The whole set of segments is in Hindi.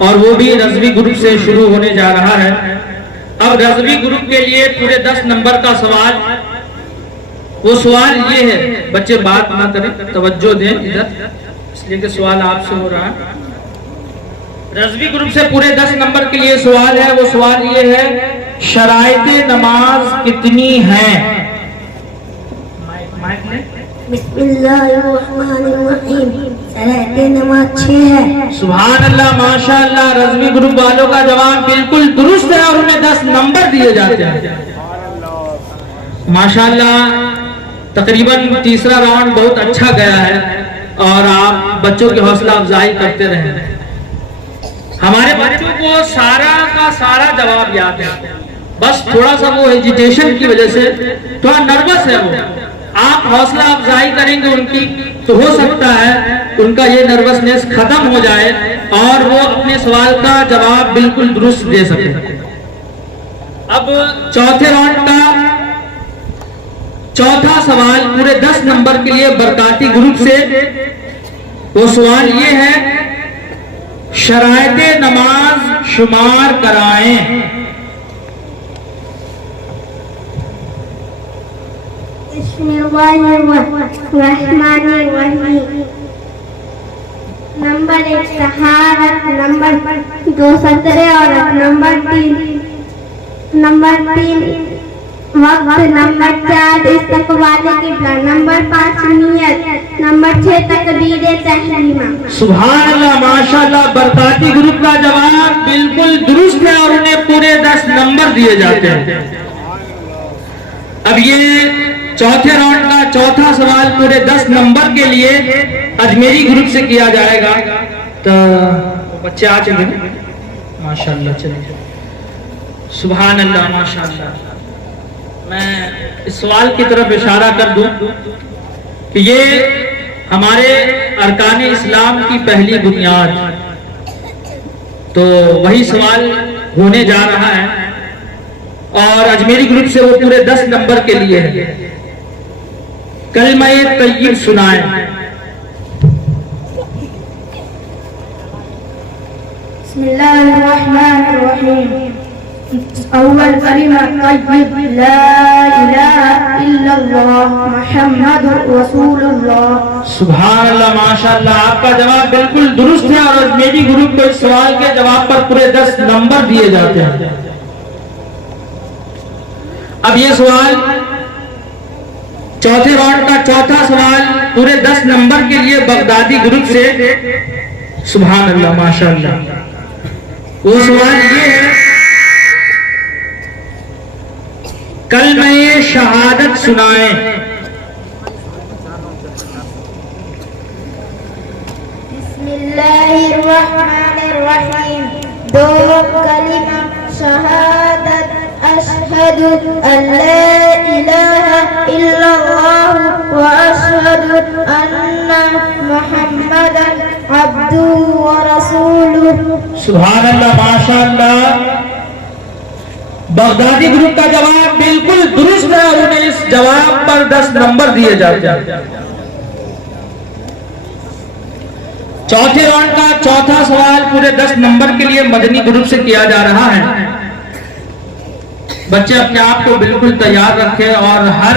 और वो भी रज़वी ग्रुप से शुरू होने जा रहा है। अब रज़वी ग्रुप के लिए पूरे 10 नंबर का सवाल, वो सवाल ये है, बच्चे बात ना करें, तवज्जो दें इधर, इसलिए कि सवाल आपसे हो रहा है। रज़वी ग्रुप से पूरे 10 नंबर के लिए सवाल है। वो सवाल ये है, शराइते नमाज कितनी हैं? बिस्मिल्लाहिर्रहमानिर्रहीम। शराइते नमाज 6 है। सुभान अल्लाह, माशाअल्लाह। रज़वी ग्रुप वालों का जवाब बिल्कुल दुरुस्त है और उन्हें 10 नंबर दिए जाते हैं। माशाअल्लाह, तकरीबन तीसरा राउंड बहुत अच्छा गया है और आप बच्चों की हौसला अफजाई करते रहे। हमारे बच्चों को सारा का सारा जवाब याद है, बस थोड़ा सा वो हेजिटेशन की वजह से थोड़ा नर्वस है वो। आप हौसला अफजाई करेंगे उनकी तो हो सकता है उनका ये नर्वसनेस खत्म हो जाए और वो अपने सवाल का जवाब बिल्कुल दुरुस्त दे सके। अब चौथे राउंड का चौथा सवाल पूरे 10 नंबर के लिए बरकाती ग्रुप से। वो सवाल ये है, शराइते नमाज शुमार कराएं। नंबर 1 शहादत, नंबर 2 सतरे औरत, नंबर 3 वक्त, नंबर 4 इस्तकबाल किबला, नंबर 5 नियत, नंबर 6 तकबीर तहरीमा। सुभान अल्लाह, माशाअल्लाह। बरकाती ग्रुप का जवाब बिल्कुल दुरुस्त है और उन्हें पूरे 10 नंबर दिए जाते हैं। अब ये चौथे राउंड का चौथा सवाल पूरे 10 नंबर के लिए अजमेरी ग्रुप से किया जाएगा। तो बच्चे आ चुके हैं माशाअल्लाह। चलिए, सुभान अल्लाह, माशाअल्लाह। मैं इस सवाल की तरफ इशारा कर दूं कि ये हमारे अरकान इस्लाम की पहली बुनियाद, तो वही सवाल होने जा रहा है और अजमेरी ग्रुप से वो पूरे 10 नंबर के लिए है। कलमा-ए तय्यब सुनाएं। बिस्मिल्लाहिर्रहमानिर्रहीम। अव्वल कलिमा तय्यब, ला इलाहा इल्लल्लाह मुहम्मदुर रसूलुल्लाह। सुभान अल्लाह, माशाअल्लाह। आपका जवाब बिल्कुल दुरुस्त है और अजमेरी ग्रुप को इस सवाल के जवाब पर पूरे 10 नंबर दिए जाते हैं। अब ये सवाल चौथे राउंड का चौथा सवाल पूरे 10 नंबर के लिए बगदादी ग्रुप से। सुभान अल्लाह, माशाअल्लाह। वो सवाल ये है, कलमा-ए शहादत सुनाएं। बिस्मिल्लाहिर्रहमानिर्रहीम। 2 कलिमा शहादत, अशहदु अल्ला इलाहा इल्लल्लाह व अशहदु अन्ना मुहम्मदन अब्दुहु व रसूलुहु। सुभान अल्लाह, माशाअल्लाह। बगदादी ग्रुप का जवाब बिल्कुल दुरुस्त है और उन्हें इस जवाब पर 10 नंबर दिए जाते हैं। चौथे राउंड का चौथा सवाल पूरे 10 नंबर के लिए मदनी ग्रुप से किया जा रहा है। बच्चे अपने आप को बिल्कुल तैयार रखें और हर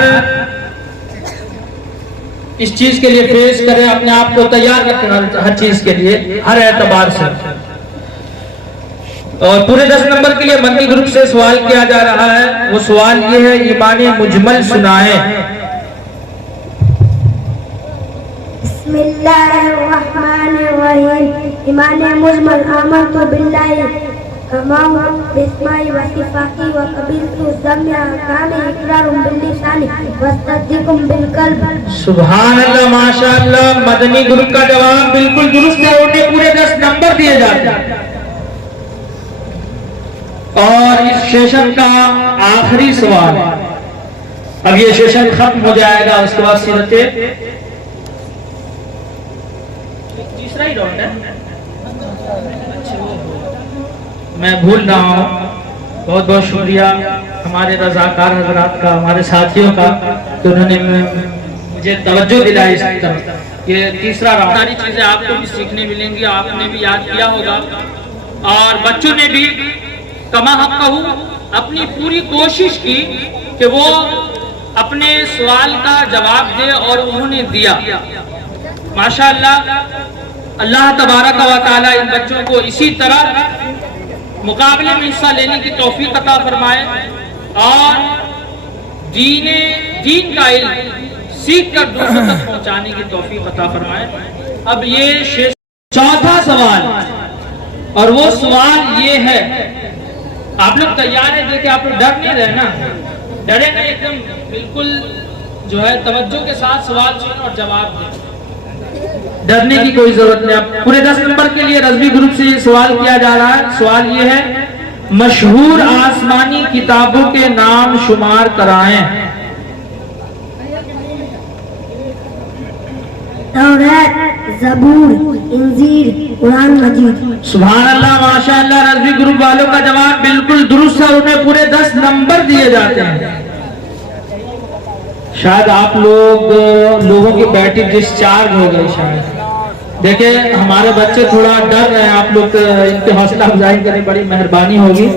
इस चीज के लिए फेस करें, अपने आप को तैयार रखें हर चीज के लिए, हर एतबार से। और पूरे 10 नंबर के लिए मदनी ग्रुप से सवाल किया जा रहा है। वो सवाल ये है, ईमान मुजमल सुनाएं। बिस्मिल्लाहिर्रहमानिर्रहीम। ईमान मुजमल, आमनतु बिल्लाहि कमाउ बिस्माई व सिफाती व कबीलतु ज़म्या काने इकरारुम बिल्लिसानी वस्तस्दीकुम बिलक़ल्ब। सुभान अल्लाह, माशाअल्लाह। मदनी ग्रुप का जवाब बिल्कुल दुरुस्त है, उन्हें पूरे 10 नंबर दिए जाते हैं। और इस सेशन का आखिरी सवाल, अब ये सेशन खत्म हो जाएगा, उसके बाद सीरते तीसरा ही राउंड है। मैं भूल रहा हूँ, बहुत बहुत शुक्रिया हमारे रजाकार हजरात का, हमारे साथियों का, कि उन्होंने मुझे तवज्जो दिलाई इस तरफ। ये तीसरा राउंड, सारी चीजें आपको भी सीखने मिलेंगी, आपने भी याद किया होगा। और बच्चों ने भी कमा हक कहूँ अपनी पूरी कोशिश की कि वो अपने सवाल का जवाब दे और उन्होंने दिया। माशाअल्लाह, अल्लाह तबारक व तआला इन बच्चों को इसी तरह मुकाबले में हिस्सा लेने की तौफीक अता फरमाए और दीन का इल्म सीख कर दूसरों तक पहुंचाने की तौफीक अता फरमाए। अब ये चौथा सवाल, और वो सवाल ये है, आप लोग तैयार है? देखिए, आप लोग डर नहीं रहे ना, डरे नहीं, एकदम बिल्कुल जो है तवज्जो के साथ सवाल सुने और जवाब दें, डरने की कोई जरूरत नहीं। अब पूरे 10 नंबर के लिए रज़वी ग्रुप से ये सवाल किया जा रहा है। सवाल ये है, मशहूर आसमानी किताबों के नाम शुमार कराएं। तौरात, ज़बूर, इंजील, कुरान मजीद। सुभान अल्लाह, माशाअल्लाह। रज़वी ग्रुप वालों का जवाब बिल्कुल दुरुस्त है, उन्हें पूरे 10 नंबर दिए जाते हैं। शायद आप लोगों की बैटरी डिस्चार्ज हो गई शायद। देखिए, हमारे बच्चे थोड़ा डर रहे हैं, आप लोग इनके हौसला अफजाई करें, बड़ी मेहरबानी होगी।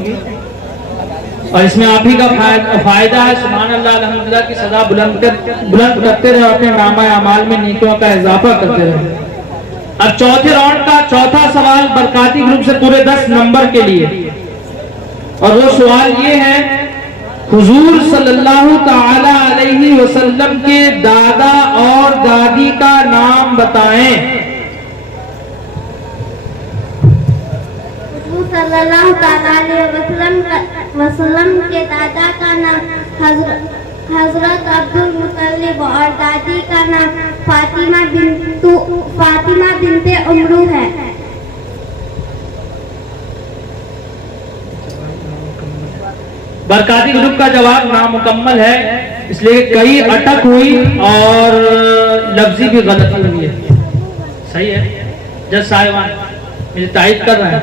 और इसमें आप ही का फायदा है। सुभान अल्लाह, अल्हम्दुलिल्लाह की सदा बुलंद करते रहे, अपने नामा अमाल में नेकियों का इजाफा करते रहे। अब चौथे राउंड का चौथा सवाल बरकाती ग्रुप से पूरे 10 नंबर के लिए, और वो सवाल ये है, हुजूर सल्लल्लाहु ताला अलैहि वसल्लम के दादा और दादी का नाम बताएं। हुजूर सल्लल्लाहु ताला अलैहि वसल्लम के दादा का नाम हजरत अब्दुल मुत्तलिब और दादी का नाम फातिमा बिनते उमरू है। बरकाती ग्रुप का जवाब नामुकम्मल है, इसलिए कई अटक हुई और लफ्जी भी गलती हुई है। सही है जज साहिबान, मुझे तायद कर रहे हैं।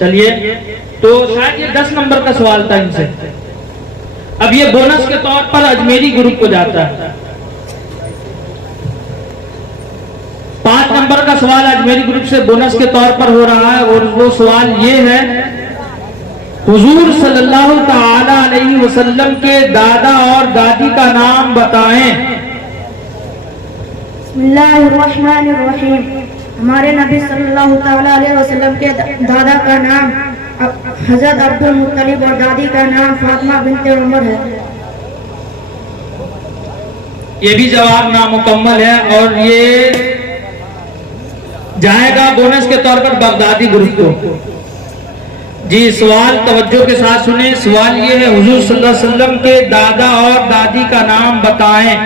चलिए, तो शायद ये 10 नंबर का सवाल था इनसे। अब ये बोनस के तौर पर अजमेरी ग्रुप को जाता है। 5 नंबर का सवाल अजमेरी ग्रुप से बोनस के तौर पर हो रहा है, और वो सवाल ये है, हुजूर सल्लल्लाहु ताला अलैहि वसल्लम के दादा और दादी का नाम बताएं। बिस्मिल्लाहिर्रहमानिर्रहीम। हमारे नबी सल्लल्लाहु ताला अलैहि वसल्लम के दादा का नाम हजरत अब्दुल मुत्तलिब और दादी का नाम फातिमा बिनते उमर है। ये भी जवाब नामुकम्मल है, और ये जाएगा बोनस के तौर पर बगदादी ग्रुप को। जी, सवाल तवज्जो के साथ सुने। सवाल ये है, हुजूर सल्लल्लाहु अलैहि वसल्लम के दादा और दादी का नाम बताएं।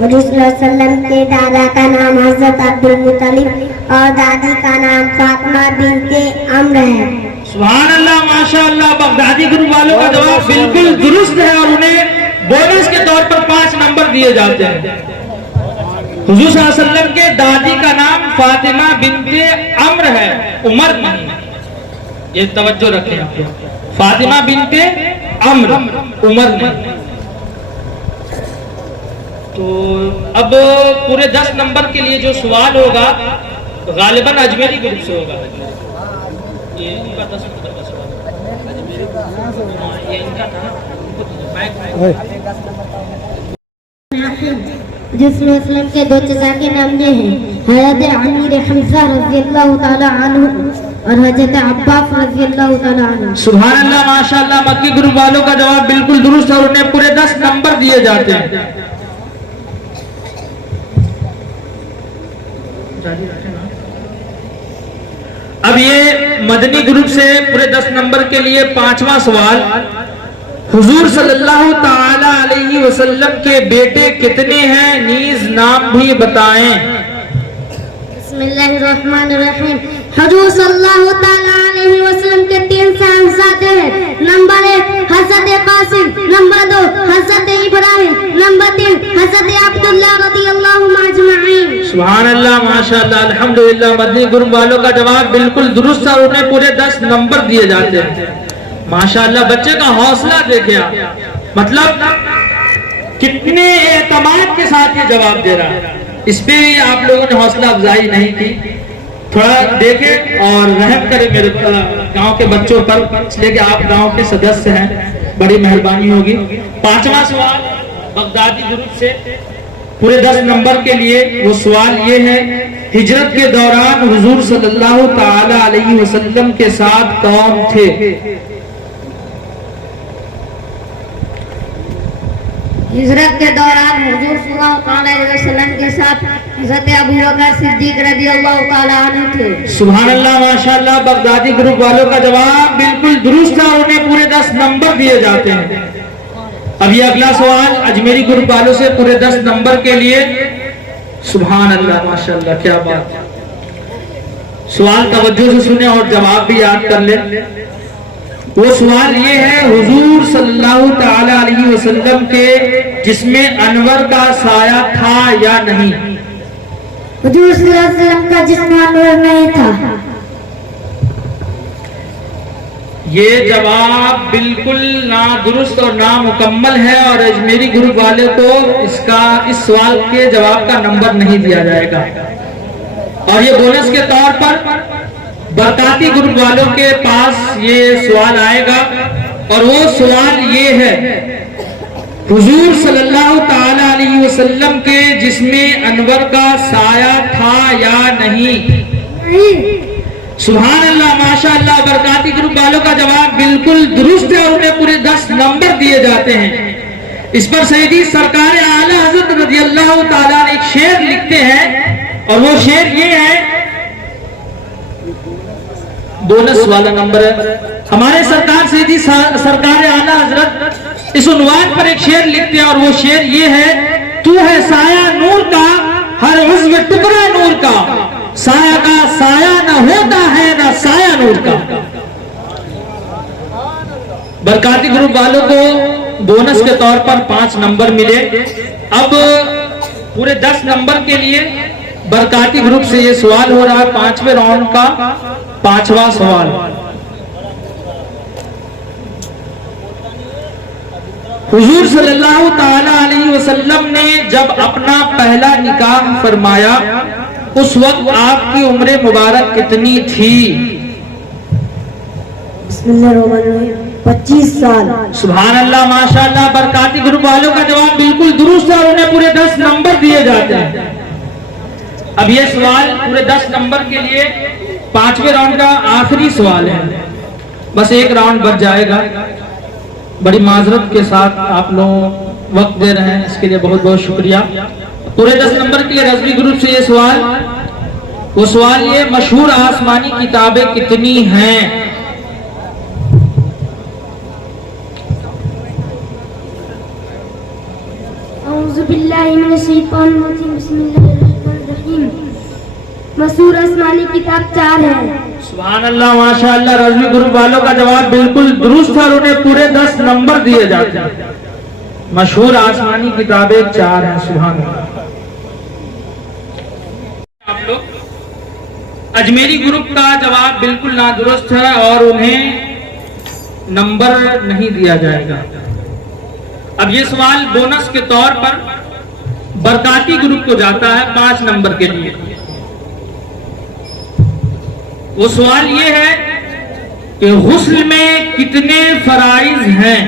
हुजूर सल्लल्लाहु अलैहि वसल्लम के दादा का नाम हजरत अब्दुल मुत्तलिब और दादी का नाम फातिमा बिनते अम्र है। सुभान अल्लाह, माशाअल्लाह। बगदादी ग्रुप वालों का जवाब बिल्कुल दुरुस्त है, और उन्हें बोनस के तौर पर 5 नंबर दिए जाते हैं। हुजूर सल्लल्लाहु अलैहि वसल्लम के दादी का नाम फातिमा बिनते अम्र है, उमर नहीं। ये तवज्जो रखें, फातिमा बिनते अम्र, उमर नहीं। तो अब पूरे 10 नंबर के लिए जो सवाल होगा गालिबन अजमेरी ग्रुप से होगा। ये इनका 10 नंबर का सवाल, ये इनका था। जिसमें इस्लाम के 2 चचा के नाम ये हैं, हज़रत अमीर हमज़ा रज़ियल्लाहु ताला अन्हु और हज़रत अब्बास रज़ियल्लाहु ताला अन्हु। सुभान अल्लाह, माशाअल्लाह। मक्की ग्रुप वालों का जवाब बिल्कुल दुरुस्त है, और उन्हें पूरे 10 नंबर दिए जाते हैं। अब ये मदनी ग्रुप से पूरे 10 नंबर के लिए 5वां सवाल, हुजूर सल्लल्लाहु ताला अलैहि वसल्लम के बेटे कितने हैं, नीज नाम भी बताएं। बिस्मिल्लाहिर्रहमानिर्रहीम। हुजूर सल्लल्लाहु ताला अलैहि वसल्लम के 3 साहबजादे हैं। नंबर 1 हजरत कासिम, नंबर 2 हजरत इब्राहिम, नंबर 3 हजरत अब्दुल्लाह रज़ियल्लाहु अजमईन। सुभान अल्लाह, माशाअल्लाह, अल्हम्दुलिल्लाह। मदनी ग्रुप वालों का जवाब बिल्कुल दुरुस्त है, और उन्हें पूरे 10 नंबर दिए जाते हैं। माशाअल्लाह, बच्चे का हौसला देखिए आप, मतलब कितने एतमाद के साथ ये जवाब दे रहा है। इस पे आप लोगों ने हौसला अफजाई नहीं की, थोड़ा देखें और रहम करें मेरे गांव के बच्चों पर, इसलिए कि आप गांव के सदस्य हैं, बड़ी मेहरबानी होगी। पांचवा सवाल बगदादी ग्रुप से पूरे 10 नंबर के लिए। वो सवाल ये है, हिजरत के दौरान हुजूर सल्लल्लाहु ताला अलैहि वसल्लम के साथ कौन थे? हिजरत के दौरान हुजूर सल्लल्लाहु अलैहि वसल्लम के साथ हज़रत अबू बकर सिद्दीक रज़ियल्लाहु ताला अन्हु थे। सुभान अल्लाह, माशाअल्लाह, बगदादी ग्रुप वालों का जवाब बिल्कुल दुरुस्त है, उन्हें पूरे 10 नंबर दिए जाते हैं। अब ये अगला सवाल अजमेरी ग्रुप वालों से पूरे 10 नंबर के लिए। सुभान अल्लाह, माशाअल्लाह, क्या बात है। सवाल तवज्जो से सुने और जवाब भी याद कर ले। वो सवाल ये है, हुजूर सल्लल्लाहु ताला अलैहि वसल्लम के जिसमें अनवर का साया था या नहीं? हुजूर सल्लल्लाहु अलैहि वसल्लम का जिस्म अनवर नहीं था। ये जवाब बिल्कुल ना दुरुस्त और ना मुकम्मल है और अजमेरी ग्रुप वाले को इस सवाल के जवाब का नंबर नहीं दिया जाएगा। और ये बोनस के तौर पर बरकाती ग्रुप वालों के पास ये सवाल आएगा और वो सवाल ये है, हुजूर सल्लल्लाहु ताला अलैहि वसल्लम के जिस्म अनवर का साया था या नहीं? सुभान अल्लाह, माशाअल्लाह, बरकाती ग्रुप वालों का जवाब बिल्कुल दुरुस्त है, उन्हें पूरे 10 नंबर दिए जाते हैं। इस पर सैयदी सरकार आला हज़रत रज़ियल्लाहु ताला ने एक शेर लिखते हैं और वो शेर ये है, बोनस वाला नंबर है। हमारे सरकार सैयदी सरकार आला हज़रत इस उन्वान पर एक शेर लिखते हैं और वो शेर ये है, तू है साया नूर का, हर उज़्व टुकड़ा नूर का, साया का साया न होता है ना साया नूर का। बरकाती ग्रुप वालों को बोनस के तौर पर 5 नंबर मिले। अब पूरे 10 नंबर के लिए बरकाती ग्रुप से ये सवाल हो रहा है, 5वें राउंड का 5वां सवाल। हुजूर सल्लल्लाहु ताला अलैहि वसल्लम ने जब अपना पहला निकाह फरमाया उस वक्त आपकी उम्र मुबारक कितनी थी? 25 साल। सुभान अल्लाह, माशाअल्लाह, बरकाती ग्रुप वालों का जवाब बिल्कुल दुरुस्त है, उन्हें पूरे 10 नंबर दिए जाते हैं। अब ये सवाल पूरे 10 नंबर के लिए 5वें राउंड का आखिरी सवाल है, बस एक राउंड बच जाएगा। बड़ी माजरत के साथ आप लोग वक्त दे रहे हैं, इसके लिए बहुत बहुत शुक्रिया। पूरे 10 नंबर के लिए रज़वी ग्रुप से ये सवाल, वो सवाल ये, मशहूर आसमानी किताबें कितनी हैं? मशहूर आसमानी किताब 4 है। सुभान अल्लाह, माशाअल्लाह, रज़वी ग्रुप वालों का जवाब बिल्कुल दुरुस्त है, उन्हें पूरे 10 नंबर दिए जाते हैं। मशहूर आसमानी किताबें 4 हैं। सुभान अल्लाह। आप लोग अजमेरी ग्रुप का जवाब बिल्कुल नादुरुस्त है और उन्हें नंबर नहीं दिया जाएगा। अब ये सवाल बोनस के तौर पर बरकाती ग्रुप को जाता है 5 नंबर के लिए। वो सवाल ये है कि गुस्ल में कितने फराइज हैं?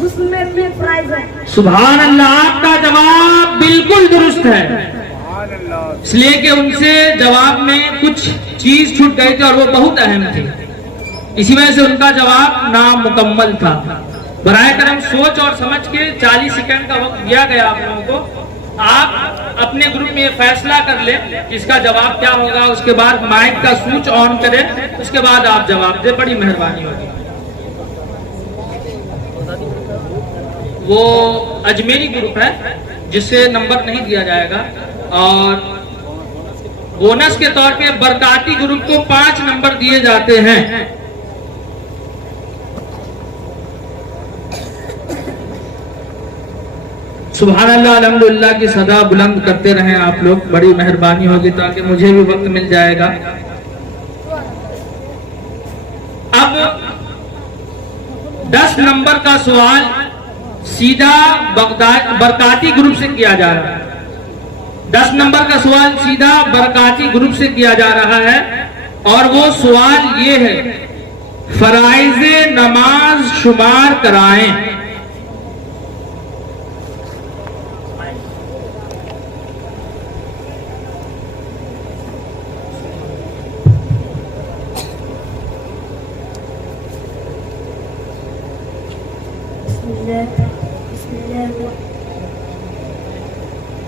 गुस्ल में 3 फराइज हैं। सुभान अल्लाह, आपका जवाब बिल्कुल दुरुस्त है, इसलिए कि उनसे जवाब में कुछ चीज छूट गई थी और वो बहुत अहम थी, इसी वजह से उनका जवाब नामुकम्मल था। बराए करम सोच और समझ के 40 सेकंड का वक्त दिया गया आप लोगों को। आप अपने ग्रुप में फैसला कर ले इसका जवाब क्या होगा, उसके बाद माइक का स्विच ऑन करें, उसके बाद आप जवाब दें, बड़ी मेहरबानी होगी। वो अजमेरी ग्रुप है जिसे नंबर नहीं दिया जाएगा और बोनस के तौर पे बरकाती ग्रुप को 5 नंबर दिए जाते हैं। सुभान अल्लाह अल्हम्दुलिल्लाह की सदा बुलंद करते रहें आप लोग, बड़ी मेहरबानी होगी, ताकि मुझे भी वक्त मिल जाएगा। अब 10 नंबर का सवाल सीधा बरकाती ग्रुप से किया जा रहा है। 10 नंबर का सवाल सीधा बरकाती ग्रुप से किया जा रहा है, और वो सवाल ये है, फराइज़े नमाज शुमार कराएं।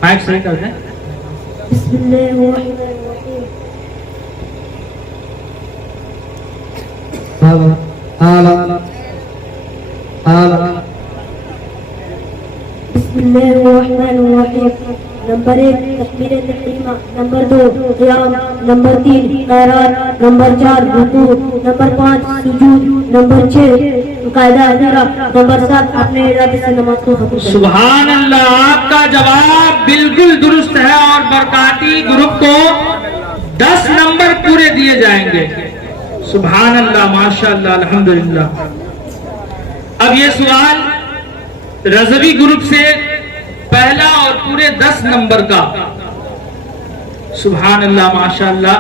माइक सही कर दें। नंबर 1 तकबीर तहरीमा, नंबर 2 क़ियाम, नंबर 3 क़िरात, नंबर 4 रुकू, नंबर 5 सुजूद, नंबर 6 कायदा अज़ीरा, नंबर 7 अपने इरादे से नमाज को खत्म करें। सुभान अल्लाह, आपका जवाब बिल्कुल दुरुस्त है और बरकाती ग्रुप को 10 नंबर पूरे दिए जाएंगे। सुभान अल्लाह, माशाअल्लाह, अल्हम्दुलिल्लाह। अब ये सवाल रज़वी ग्रुप से पहला और पूरे 10 नंबर का। सुभान अल्लाह, माशाअल्लाह।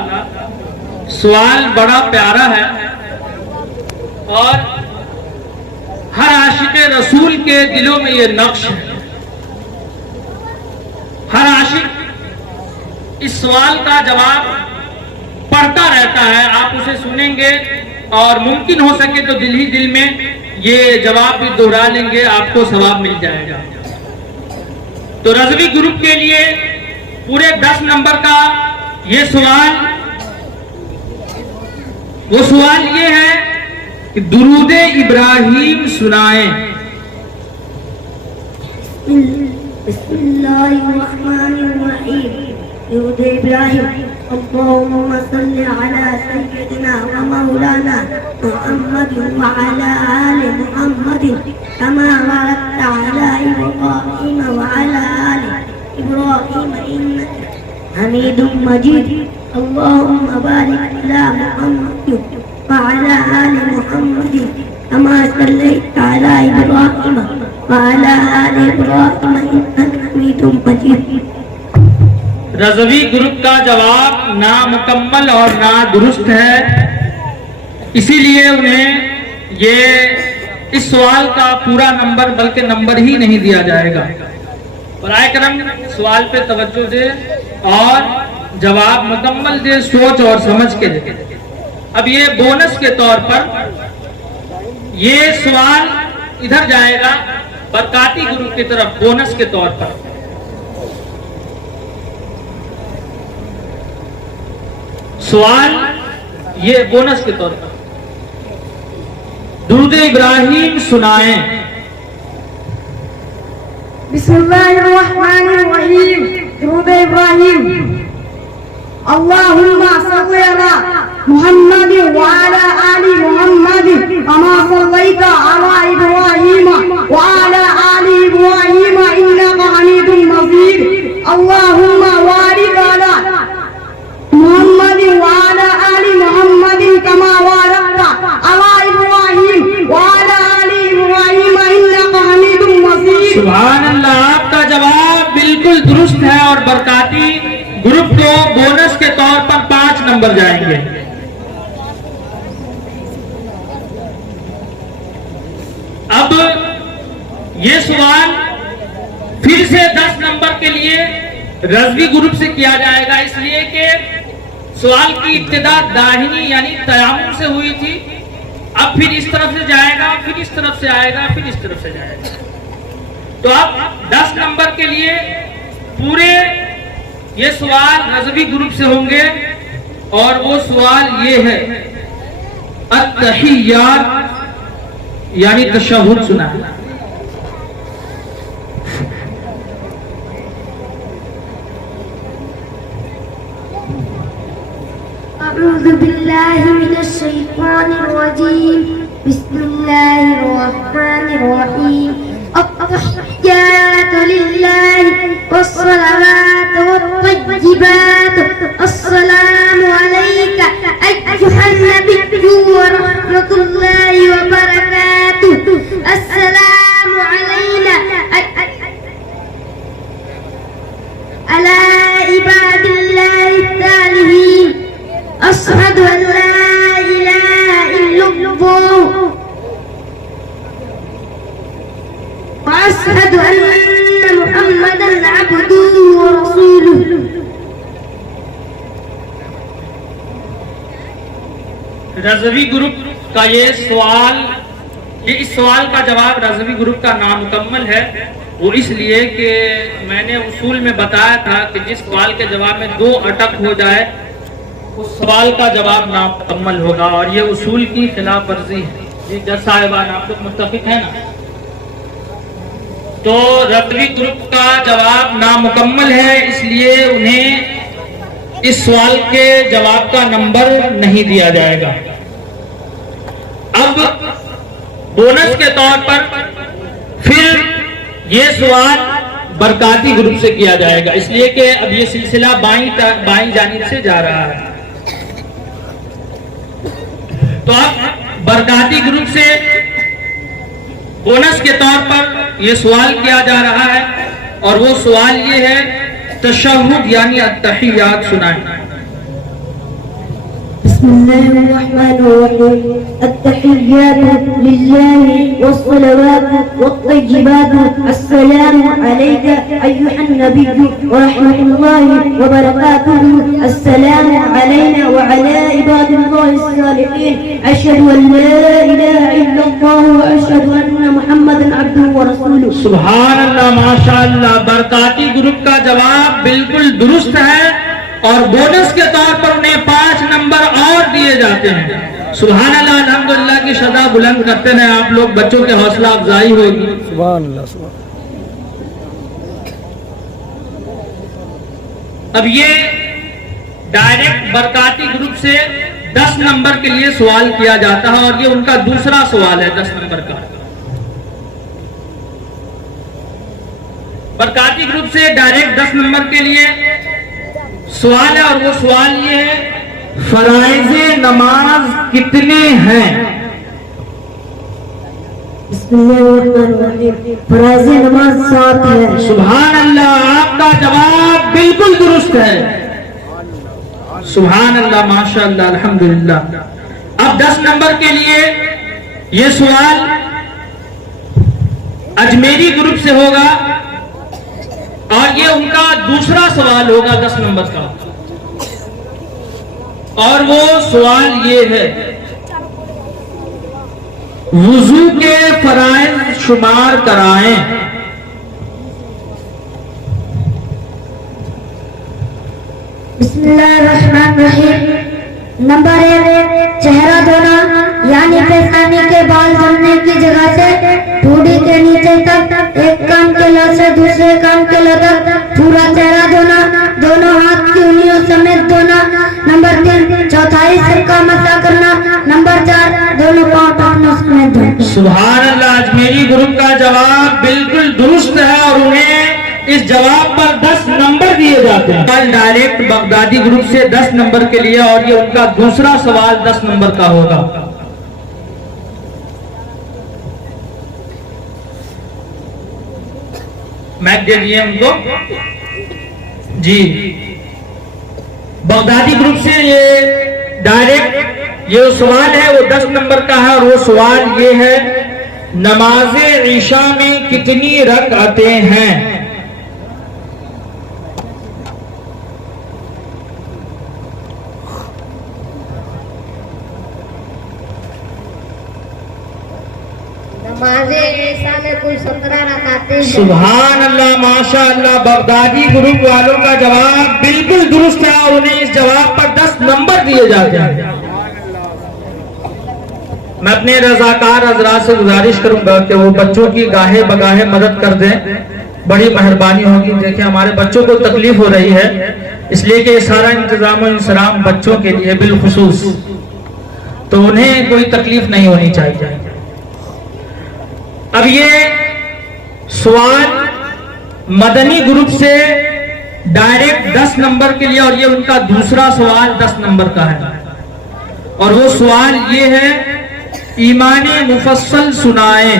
सवाल बड़ा प्यारा है और हर आशिक़े रसूल के दिलों में ये नक्श है। हर आशिक इस सवाल का जवाब पढ़ता रहता है। आप उसे सुनेंगे और मुमकिन हो सके तो दिल ही दिल में ये जवाब भी दोहरा लेंगे, आपको सवाब मिल जाएगा। तो रज़वी ग्रुप के लिए पूरे 10 नंबर का ये सवाल, वो सवाल ये है कि दुरूद इब्राहिम सुनाएं। बिस्मिल्लाहिर्रहमानिर्रहीम। दुरूद इब्राहिम। अल्लाहुम्मा सल्लि अला सय्यिदिना व मौलाना मुहम्मद व अला आलि मुहम्मद कमा बारकता अला इब्राहिम व अला आलि इब्राहिम इन्नका हमीदुम मजीद। अल्लाहुम्मा बारिक अला मुहम्मद व अला आलि मुहम्मद कमा सल्लैता अला इब्राहिम व अला आलि इब्राहिम इन्नका हमीदुम मजीद। रज़वी ग्रुप का जवाब नामुकम्मल और ना दुरुस्त है, इसीलिए उन्हें ये इस सवाल का पूरा नंबर बल्कि नंबर ही नहीं दिया जाएगा। बराए करम सवाल पे तवज्जो दे और जवाब मुकम्मल दे, सोच और समझ के दे। अब ये बोनस के तौर पर ये सवाल इधर जाएगा बरकाती ग्रुप की तरफ, बोनस के तौर पर। सवाल ये बोनस के तौर पर, दुरूद इब्राहिम सुनाएं। बिस्मिल्लाहिर्रहमानिर्रहीम। दुरूद इब्राहिम। अल्लाहुम्मा सल्लि अला मुहम्मद व अला आलि मुहम्मद कमा सल्लैता अला इब्राहिम व अला आलि इब्राहिम इन्नका हमीदुम मजीद। अल्लाहुम्मा बारिक अला मुहम्मद व अला आलि मुहम्मद कमा बारकता अला इब्राहिम व अला आलि इब्राहिम इन्नका हमीदुम मजीद। सुभान अल्लाह, आपका जवाब बिल्कुल दुरुस्त है और बरकाती ग्रुप को बोनस के तौर पर 5 नंबर जाएंगे। अब ये सवाल फिर से 10 नंबर के लिए रज़वी ग्रुप से किया जाएगा, इसलिए कि सवाल की इब्तिदा दाहिनी यानी तयाम्मुन से हुई थी। अब फिर इस तरफ से जाएगा, फिर इस तरफ से आएगा, फिर इस तरफ से जाएगा। तो अब 10 नंबर के लिए पूरे ये सवाल रज़वी ग्रुप से होंगे और वो सवाल ये है, अत्तहिय्यात यानी तशहुद सुना है। अऊज़ु बिल्लाहि मिनश शैतानिर रजीम। बिस्मिल्लाहिर रहमानिर रहीम। अत्तहिय्यातु लिल्लाहि वस्सलावातु वत्तय्यिबातु अस्सलामु अलैका अय्युहन नबिय्यु व रहमतुल्लाहि व बरकातुहु अस्सलामु अलैना अला इबादिल्लाहि सालिहीन अशहदु अन ला इलाहा इल्लल्लाह व अशहदु अन्ना मुहम्मदन अब्दुहु व रसूलुहु। रज़वी ग्रुप का ये इस सवाल का जवाब रज़वी ग्रुप का नामुकम्मल है। वो इसलिए कि मैंने उसूल में बताया था कि जिस सवाल के जवाब में 2 अटक हो जाए उस सवाल का जवाब नामुकम्मल होगा, और ये उसूल की खिलाफ वर्जी है। जी जज साहिबान, आप लोग मुत्तफिक है ना? तो रज़वी ग्रुप का जवाब नामुकम्मल है, इसलिए उन्हें इस सवाल के जवाब का नंबर नहीं दिया जाएगा। अब बोनस के तौर पर फिर ये सवाल बरकाती ग्रुप से किया जाएगा, इसलिए कि अब ये सिलसिला बाईं जानिब से जा रहा है। तो अब बरकाती ग्रुप से बोनस के तौर पर ये सवाल किया जा रहा है, और वो सवाल ये है, तशहुद यानी अत्तहियात सुनाएं। बिस्मिल्लाहिर्रहमानिर्रहीम अत्तहियातु लिल्लाहि वस्सलावातु वत्तय्यिबातु अस्सलामु अलैका अय्युहन नबिय्यु व रहमतुल्लाहि व बरकातुहु अस्सलामु अलैना व अला इबादिल्लाहि स्सालिहीन अशहदु अन ला इलाहा इल्लल्लाह व अशहदु अन्ना मुहम्मदन अब्दुहु व रसूलुहु। सुभान अल्लाह, माशाअल्लाह। बरकाती ग्रुप का जवाब बिल्कुल दुरुस्त है, और बोनस के तौर पर उन्हें 5 नंबर और दिए जाते हैं। सुभान अल्लाह, अल्हम्दुलिल्लाह की सदा बुलंद करते हैं आप लोग, बच्चों के हौसला अफजाई होगी। सुभान अल्लाह, सुभान। अब ये डायरेक्ट बरकाती ग्रुप से 10 नंबर के लिए सवाल किया जाता है, और ये उनका दूसरा सवाल है 10 नंबर का। बरकाती ग्रुप से डायरेक्ट 10 नंबर के लिए सवाल है, और वो सवाल ये है, फराइज़े नमाज कितने हैं? बिस्मिल्लाहिर्रहमानिर्रहीम फराइज़े नमाज 7 है। सुभान अल्लाह, आपका जवाब बिल्कुल दुरुस्त है। सुभान अल्लाह, माशाअल्लाह, अल्हम्दुलिल्लाह। अब 10 नंबर के लिए ये सवाल अजमेरी ग्रुप से होगा, और ये उनका दूसरा सवाल होगा 10 नंबर का, और वो सवाल ये है, वुजू के फराइज शुमार कराएं। बिस्मिल्लाहिर्रहमानिर्रहीम नंबर 1 चेहरा धोना, यानी पेशानी के बाल धोने की जगह से ठोड़ी के नीचे तक, एक कान के लौ से दूसरे कान के लौ तक पूरा चेहरा धोना, दोनों हाथ की उंगलियों समेत धोना। नंबर 3 चौथाई सिर का मसा करना। नंबर 4 दोनों पांव टखनों समेत धोना। सुभान अल्लाह, अजमेरी ग्रुप का जवाब बिल्कुल दुरुस्त है, और उन्हें इस जवाब पर 10 नंबर दिए जाते हैं। डायरेक्ट बगदादी ग्रुप से 10 नंबर के लिए, और ये उनका दूसरा सवाल 10 नंबर का होगा। मैच दे दिए उनको जी। बगदादी ग्रुप से ये डायरेक्ट ये सवाल है, वो 10 नंबर का है, और वो सवाल ये है, नमाज़े ईशा में कितनी रकअतें हैं? नमाज़े ईशा में कुल 17 रकातें हैं। सुभान अल्लाह, माशाअल्लाह। बगदादी ग्रुप वालों का जवाब बिल्कुल दुरुस्त है, और उन्हें इस जवाब पर 10 नंबर दिए जाते हैं। मैं अपने रजाकार हजरात से गुजारिश करूंगा कि वो बच्चों की गाहे बगाहे मदद कर दें, बड़ी मेहरबानी होगी। देखिए, हमारे बच्चों को तकलीफ हो रही है, इसलिए कि सारा इंतजाम और इंसराम बच्चों के लिए बिलखुसूस, तो उन्हें कोई तकलीफ नहीं होनी चाहिए। अब ये सवाल मदनी ग्रुप से डायरेक्ट 10 नंबर के लिए, और ये उनका दूसरा सवाल 10 नंबर का है। और वो सवाल ये है, ईमाने मुफस्सल सुनाए।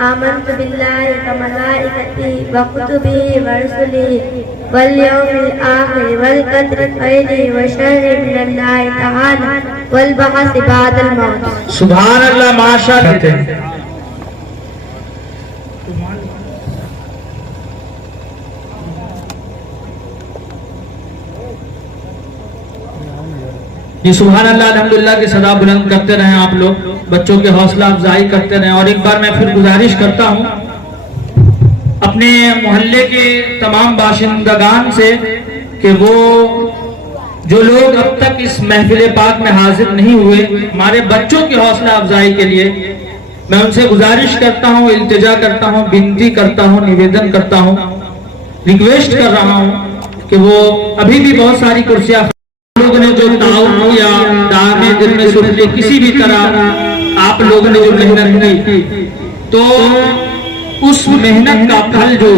आमन्तु बिल्लाहि व मलाइकतिहि व कुतुबिहि व रुसुलिहि वल यौमिल आखिर वल क़द्रि खैरिहि व शर्रिहि मिनल्लाहि तआला वल बअस बअदल मौत। सुभान अल्लाह, माशाअल्लाह। ये सुभान अल्लाह अल्हम्दुलिल्लाह की सदा बुलंद करते रहें आप लोग, बच्चों की हौसला अफजाई करते रहें। और एक बार मैं फिर गुजारिश करता हूं अपने मोहल्ले के तमाम बाशिंदगान से कि वो जो लोग अब तक इस महफिल पाक में हाजिर नहीं हुए, हमारे बच्चों की हौसला अफजाई के लिए मैं उनसे गुजारिश करता हूं, इल्तिजा करता हूं, विनती करता हूं, निवेदन करता हूं, रिक्वेस्ट कर रहा हूं कि वो अभी भी बहुत सारी कुर्सियां लोगों ने जो ताउन किया, दामे दिल में सुन ली, किसी भी तरह आप लोगों ने जो मेहनत की, तो उस मेहनत का फल जो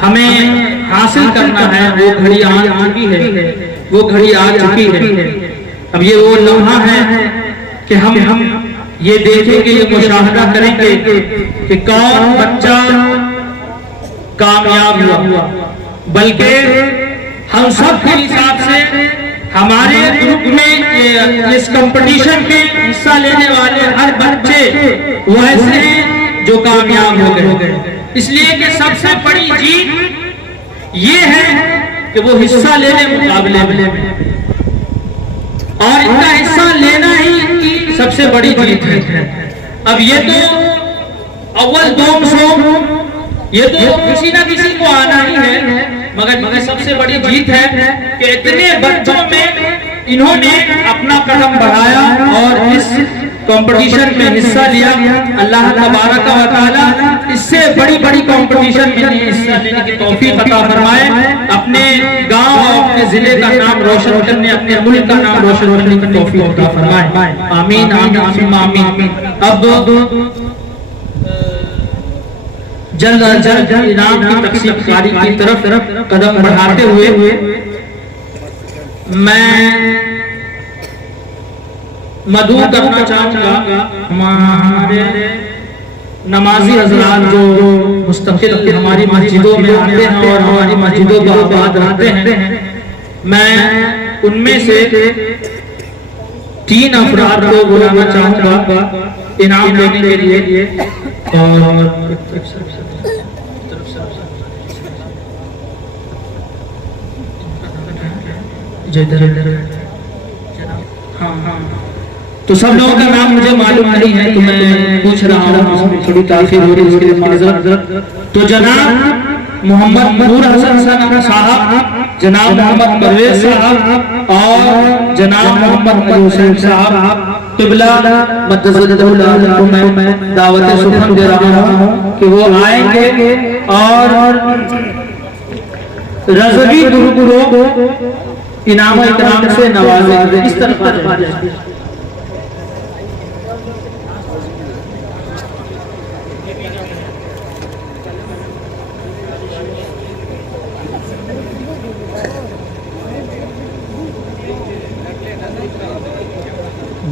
हमें हासिल करना है वो घड़ी आ चुकी है, वो घड़ी आ चुकी है। अब ये वो लम्हा है कि हम ये देखेंगे, ये मुशाहदा करेंगे कि कौन बच्चा कामयाब हुआ। बल्कि हम सब के हिसाब से हमारे ग्रुप में इस कंपटीशन में हिस्सा लेने वाले हर बच्चे वो ऐसे हैं जो कामयाब हो गए। इसलिए कि सबसे बड़ी जीत ये है कि वो हिस्सा लेने मुकाबले में, और इनका हिस्सा लेना ही इनकी सबसे बड़ी जीत है। अब ये तो अव्वल दोम सोम, ये तो किसी ना किसी को आना ही है, मगर सबसे बड़ी जीत है कि इतने बच्चों में इन्होंने अपना कदम बढ़ाया और इस कंपटीशन में हिस्सा लिया। अल्लाह तबारक व तआला इससे बड़ी बड़ी कंपटीशन में हिस्सा लेने की तौफीक अता फरमाए, अपने गांव और अपने जिले का नाम रोशन करने, अपने मुल्क का नाम रोशन करने की तौफीक अता फरमाए। आमीन आमीन आमीन। अब जल्द अज जल्द इनाम की तकसीमकारी की तरफ कदम बढ़ाते हुए मैं मदू करना चाहूंगा हमारे नमाजी हजरात जो मुस्तकिल हमारी मस्जिदों में आते हैं और हमारी मस्जिदों को आबाद रखते हैं। मैं उनमें से 3 अफराद को बुलाना चाहूंगा इनाम देने के लिए। और हाँ, तो सब लोगों का नाम मुझे मालूम नहीं है, तो मैं पूछ रहा हूँ, थोड़ी ताखीर हो रही है, उसके लिए माजरत। तो जनाब मोहम्मद नूर हसन साहब, जनाब मोहम्मद परवेज साहब और जनाब मोहम्मद हुसैन साहब क़िबला मद्दसल्लहु को मैं दावत सुखन दे रहा हूँ कि वो आएंगे और रज़वी गुरु को इनाम इकराम से नवाजेंगे। इस तरह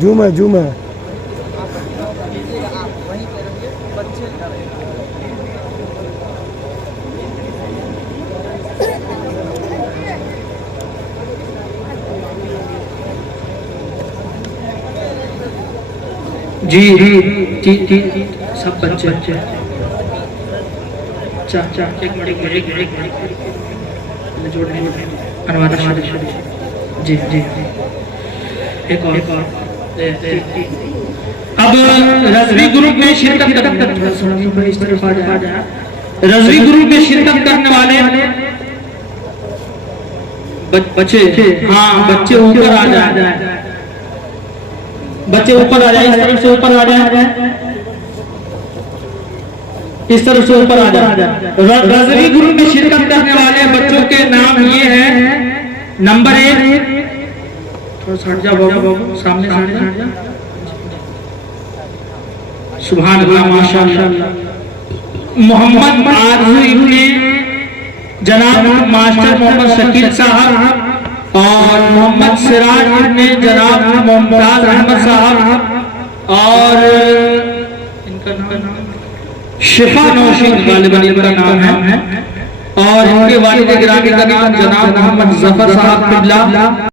जूम है जी सब बच्चे जी एक और अब रज़वी ग्रुप में शिरकत रज़वी ग्रुप में शिरकत करने वाले बच्चे, हाँ बच्चे ऊपर आ जाए, बच्चे ऊपर आ जाए, इस तरफ से ऊपर आ जाए। इस तरफ से ऊपर आ जाए। रजवी ग्रुप में शिरकत करने वाले बच्चों के नाम ये हैं। नंबर 1, थोड़ा हट जा बाबू, सामने हट जा। सुभान अल्लाह, माशाअल्लाह। मोहम्मद आरजू इब्ने जनाब मास्टर मोहम्मद शकील साहब और मोहम्मद सिराज इब्ने जनाब मुमताज अहमद साहब और इनका नाम शिफा नौशीन गालिबन इनका नाम है और इनके वालिद गिरामी का नाम जनाब मोहम्मद जफर साहब किबला